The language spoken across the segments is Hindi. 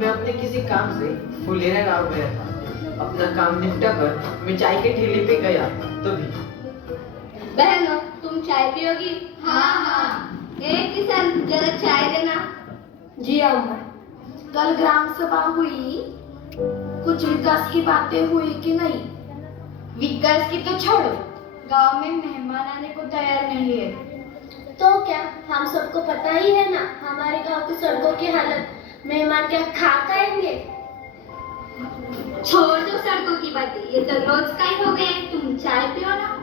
मैं अपने किसी काम से फुलेरा गांव गया था। अपना काम निपटा कर मैं चाय के ठेले पे गया तभी। बहनों, तुम चाय पियोगी? हाँ हाँ। किसान, जरा चाय देना। जी अम्मा। कल ग्राम सभा हुई, कुछ विकास की बातें हुई कि नहीं? विकास की तो छोड़ो, गांव में मेहमान आने को तैयार नहीं है। तो क्या, हम सबको पता ही है ना हमारे गांव की सड़कों की हालत। मेहमान क्या खा खाएंगे? छोड़ दो सड़कों की बातें, ये तो रोज का ही हो गया है। तुम चाय पियो ना।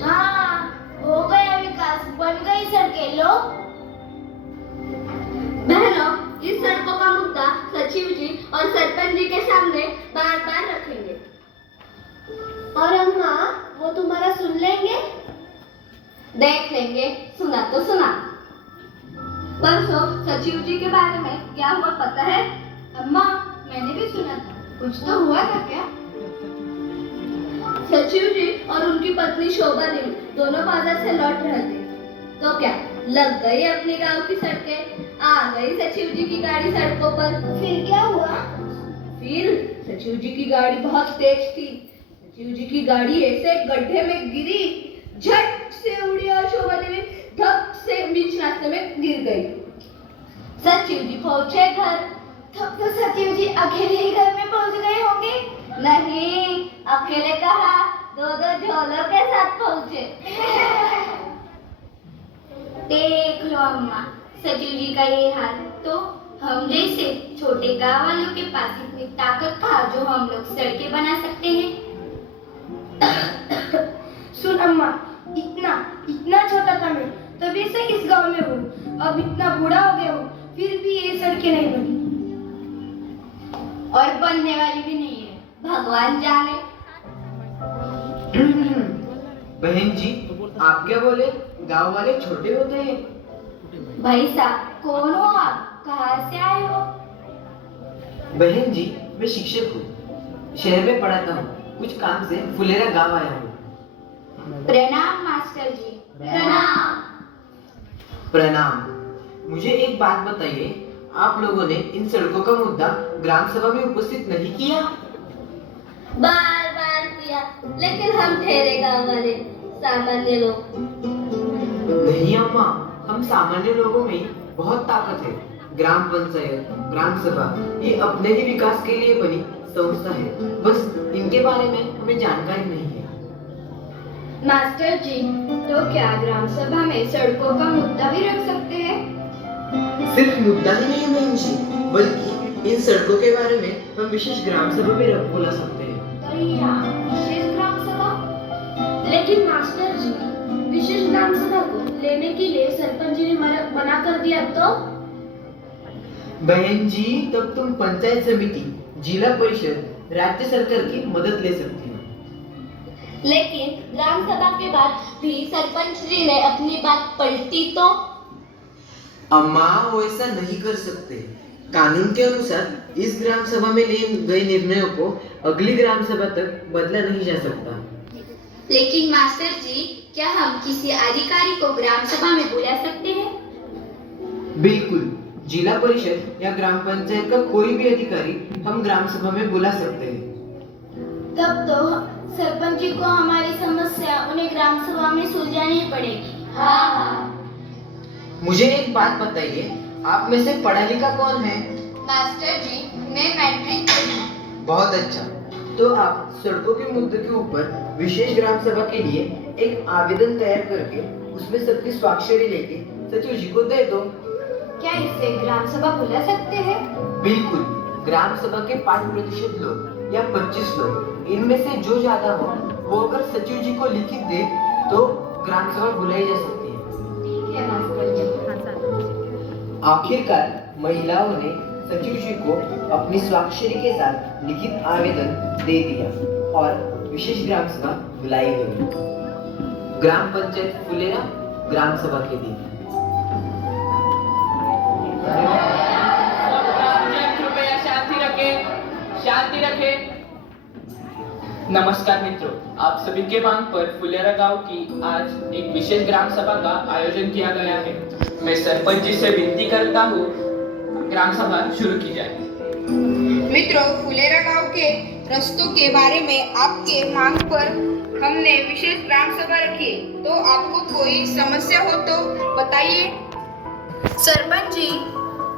हाँ, हो गया विकास, बन गई सड़कें। लो बहनों, इस सड़कों का मुद्दा सचिव जी और सरपंच जी के सामने बार बार रखेंगे। और अम्मा, वो तुम्हारा सुन लेंगे? देख लेंगे, सुना तो सुना। परसों सचिव जी के बारे में क्या हुआ पता है? अम्मा, मैंने भी सुना था, कुछ तो हुआ था क्या? सचिव जी और उनकी पत्नी शोभा देवी दोनों बाजार से लौट रहे थे। तो क्या, लग गई अपने गांव की सड़कें, आ गई सचिव जी की गाड़ी सड़कों पर। फिर क्या हुआ? फिर सचिव जी की गाड़ी बहुत तेज थी। सचिव जी की गाड़ी ऐसे गड्ढे में गिरी, झट से उड़ी और शोभा देवी धप से बीच रास्ते में गिर गई। सचिव जी पहुंचे घर। तब तो सचिव जी अकेले ही घर में पहुंच गए होंगे। नहीं, अकेले कहा, दो झोलों के साथ पहुंचे। देख लो अम्मा, सचिव जी का ये हाल, तो हम जैसे छोटे गांव वालों के पास इतनी ताकत था जो हम लोग सड़कें बना सकते हैं। सुन अम्मा, इतना इतना छोटा था मैं, तभी से इस गांव में हूँ। अब इतना बूढ़ा हो गया हूँ, फिर भी ये सड़कें नहीं बनी। और बनने वाली भी नहीं है, भगवान जाने। बहन जी, आप क्या बोले? गांव वाले छोटे होते हैं? भाई साहब, कौन हो आप? कहाँ से आए हो? बहन जी, मैं शिक्षक हूँ, शहर में पढ़ाता हूँ। कुछ काम से फुलेरा गांव आया हूँ। प्रणाम मास्टर जी। प्रणाम। प्रणाम। मुझे एक बात बताइए, आप लोगों ने इन सड़कों का मुद्दा ग्राम सभा में उपस्थित नहीं किया? बार बार किया, लेकिन हम ठहरे गांव वाले सामान्य लोग। नहीं अम्मा, हम सामान्य लोगों में बहुत ताकत है। ग्राम पंचायत, ग्राम सभा, ये अपने ही विकास के लिए बनी संस्था है। बस इनके बारे में हमें जानकारी नहीं है। मास्टर जी, तो क्या ग्राम सभा में सड़कों का मुद्दा भी रख सकते हैं? सिर्फ मुद्दा ही नहीं है बहन जी, बल्कि इन सड़कों के बारे में हम विशेष ग्राम सभा में बोला सकते हैं। विशेष ग्राम सभा? लेकिन मास्टर जी, विशेष ग्राम सभा को लेने के लिए सरपंच जी ने मना कर दिया तो? बहन जी, तब तुम पंचायत समिति, जिला परिषद, राज्य सरकार की मदद ले सकती हो। लेकिन ग्राम सभा के बाद भी सरपंच जी ने अपनी बात पलटी तो? अम्मा, वो ऐसा नहीं कर सकते। कानून के अनुसार इस ग्राम सभा में लिए गए निर्णयों को अगली ग्राम सभा तक बदला नहीं जा सकता। लेकिन मास्टर जी, क्या हम किसी अधिकारी को ग्राम सभा में बुला सकते हैं? बिल्कुल, जिला परिषद या ग्राम पंचायत का कोई भी अधिकारी हम ग्राम सभा में बुला सकते हैं। तब तो सरपंच जी को हमारी समस्या उन्हें ग्राम सभा में सुलझानी पड़ेगी। हाँ। मुझे एक बात बताइए, आप में से पढ़ा लिखा कौन है? मास्टर जी, मैं मैट्रिक में हूँ। बहुत अच्छा। तो आप सड़कों के मुद्दे के ऊपर विशेष ग्राम सभा के लिए एक आवेदन तैयार करके उसमें सबकी स्वाक्षरी लेके सचिव जी को दे दो। क्या इससे ग्राम सभा बुला सकते हैं? बिल्कुल, ग्राम सभा के 5% लोग या 25 लोग, इनमें से जो ज्यादा हो वो अगर सचिव जी को लिखित दे तो ग्राम सभा बुलाई जा सकती है। ठीक है मास्टर जी। आखिरकार महिलाओं ने सचिव जी को अपनी स्वाक्षरी के साथ लिखित आवेदन दे दिया और विशेष ग्राम सभा बुलाई गई। ग्राम पंचायत फुलेरा ग्राम सभा के दिन। कृपया शांति रखें, शांति रखें। नमस्कार मित्रों, आप सभी के मांग पर फुलेरा गांव की आज एक विशेष ग्राम सभा का आयोजन किया गया है। मैं सरपंच जी से विनती करता हूँ ग्राम सभा शुरू की जाए। मित्रों, फुलेरा गांव के रस्तों के बारे में आपके मांग पर हमने विशेष ग्राम सभा रखी है। तो आपको कोई समस्या हो तो बताइए। सरपंच जी,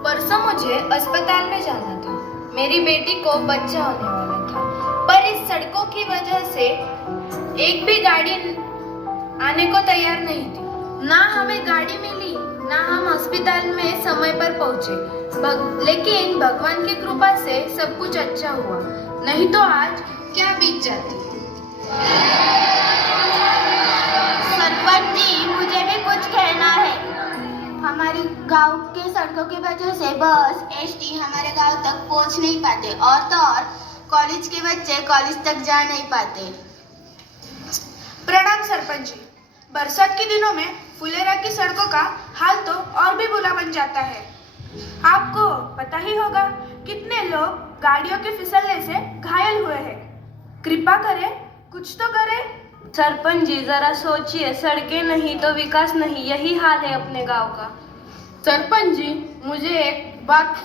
परसों मुझे अस्पताल में जाना था। मेरी बेटी को बच्चा होने वाला था, पर इस सड़कों की वजह से एक भी गाड़ी आने को तैयार नहीं थी। ना हमें गाड़ी मिली, ना हम अस्पताल में समय पर पहुंचे। लेकिन भगवान की कृपा से सब कुछ अच्छा हुआ, नहीं तो आज क्या बीत जाती। सरपंच जी, मुझे भी कुछ कहना है। हमारे गांव के सड़कों की वजह से बस एसटी हमारे गांव तक पहुंच नहीं पाते, और तो और कॉलेज के बच्चे कॉलेज तक जा नहीं पाते। प्रणाम सरपंच जी। बरसात के दिनों में फुलेरा की सड़कों का हाल तो और भी बुरा बन जाता है। आपको पता ही होगा कितने लोग गाड़ियों के फिसलने से घायल हुए हैं। कृपा करें, कुछ तो करें। सरपंच जी, जरा सोचिए, सड़कें नहीं तो विकास नहीं, यही हाल है अपने गांव का। सरपंच जी, मुझे एक बात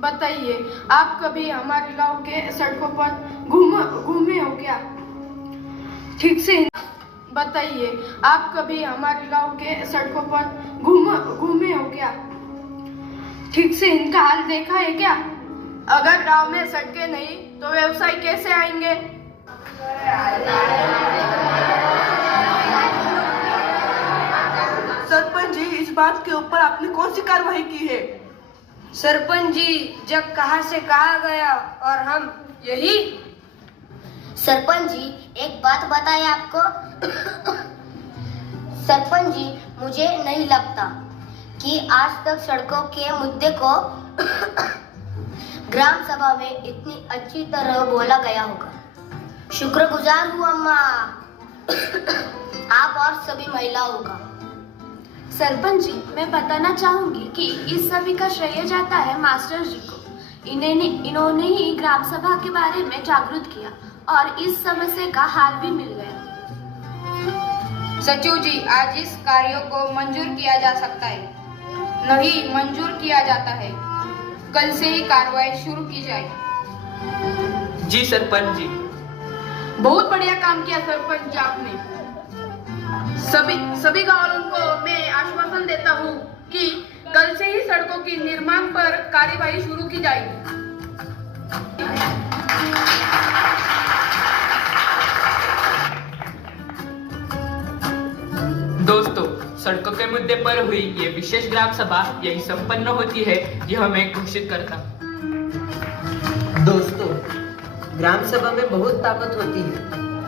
बताइए, आप कभी हमारे गांव के सड़कों पर घूमे हो क्या? ठीक से बताइए, आप कभी हमारे गांव के सड़कों पर घूमे हो क्या? ठीक से इनका हाल देखा है क्या? अगर गांव में सड़कें नहीं तो व्यवसाय कैसे आएंगे? सरपंच जी, इस बात के ऊपर आपने कौन सी कार्रवाई की है? सरपंच जी, जब कहां से कहा गया और हम यही। सरपंच जी, एक बात बताएं आपको। सरपंच जी, मुझे नहीं लगता कि आज तक सड़कों के मुद्दे को ग्राम सभा में इतनी अच्छी तरह बोला गया होगा। शुक्रगुजार हूँ अम्मा, आप और सभी महिलाओं का। सरपंच जी, मैं बताना चाहूंगी कि इस सभी का श्रेय जाता है मास्टर जी को। इन्होंने ही ग्राम सभा के बारे में जागरूक किया और इस समस्या का हाल भी मिल गया। सचिव जी, आज इस कार्यों को मंजूर किया जा सकता है। नहीं मंजूर किया जाता है, कल से ही कार्रवाई शुरू की जाए। जी सरपंच जी। बहुत बढ़िया काम किया सरपंच जी आपने। सभी गाँव वालों को मैं आश्वासन देता हूँ कि कल से ही सड़कों की निर्माण पर कार्यवाही शुरू की जाएगी। दोस्तों, सड़कों के मुद्दे पर हुई ये विशेष ग्राम सभा यही संपन्न होती है, यह मैं घोषित करता। दोस्तों, ग्राम सभा में बहुत ताकत होती है,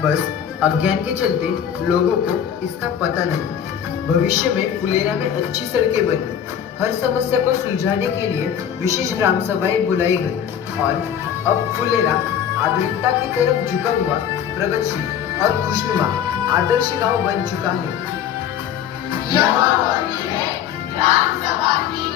बस अज्ञान के चलते लोगों को इसका पता नहीं। भविष्य में फुलेरा में अच्छी सड़कें बनी, हर समस्या को सुलझाने के लिए विशेष ग्राम सभाएं बुलाई गई और अब फुलेरा आधुनिकता की तरफ झुका हुआ प्रगतिशील और खुशनुमा आदर्श गांव बन चुका है। यह होती है ग्राम सभा की